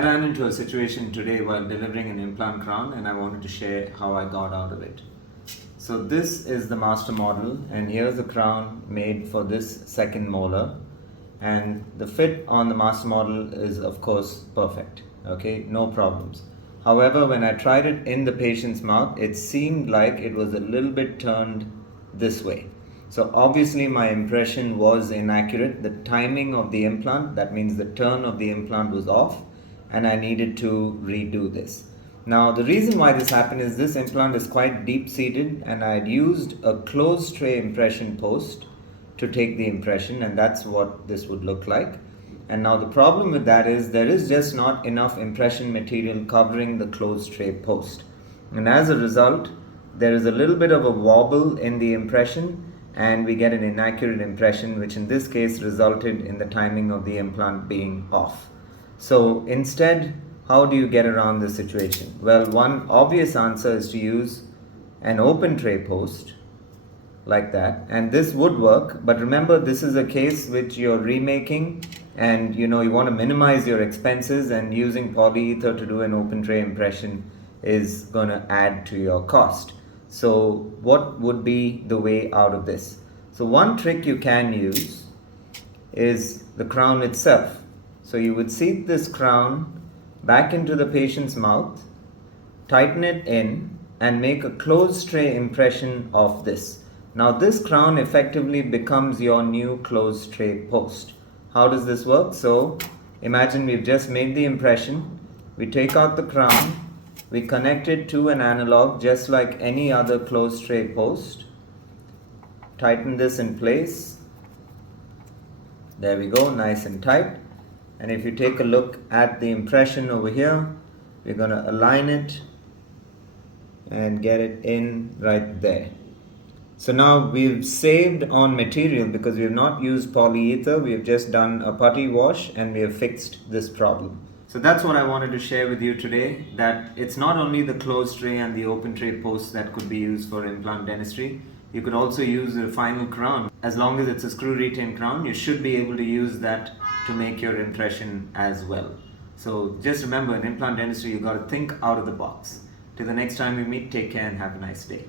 I ran into a situation today while delivering an implant crown, and I wanted to share how I got out of it. So this is the master model, and here's the crown made for this second molar, and the fit on the master model is of course perfect, okay, no problems. However, when I tried it in the patient's mouth, it seemed like it was a little bit turned this way. So obviously my impression was inaccurate. The timing of the implant, that means the turn of the implant, was off, and I needed to redo this. Now the reason why this happened is this implant is quite deep seated, and I had used a closed tray impression post to take the impression, and that's what this would look like. And now the problem with that is there is just not enough impression material covering the closed tray post, and as a result there is a little bit of a wobble in the impression, and we get an inaccurate impression, which in this case resulted in the timing of the implant being off. So instead, how do you get around this situation? Well, one obvious answer is to use an open tray post like that, and this would work, but remember, this is a case which you're remaking, and you want to minimize your expenses, and using polyether to do an open tray impression is going to add to your cost. So what would be the way out of this? So one trick you can use is the crown itself. So you would seat this crown back into the patient's mouth, tighten it in, and make a closed tray impression of this. Now this crown effectively becomes your new closed tray post. How does this work? So imagine we've just made the impression, we take out the crown, we connect it to an analog just like any other closed tray post, tighten this in place, there we go, nice and tight. And if you take a look at the impression over here, we're going to align it and get it in right there. So now we've saved on material because we have not used polyether, we have just done a putty wash, and we have fixed this problem. So that's what I wanted to share with you today, that it's not only the closed tray and the open tray posts that could be used for implant dentistry. You could also use the final crown. As long as it's a screw retain crown, you should be able to use that to make your impression as well. So just remember, in implant dentistry, you got to think out of the box. Till the next time we meet, take care and have a nice day.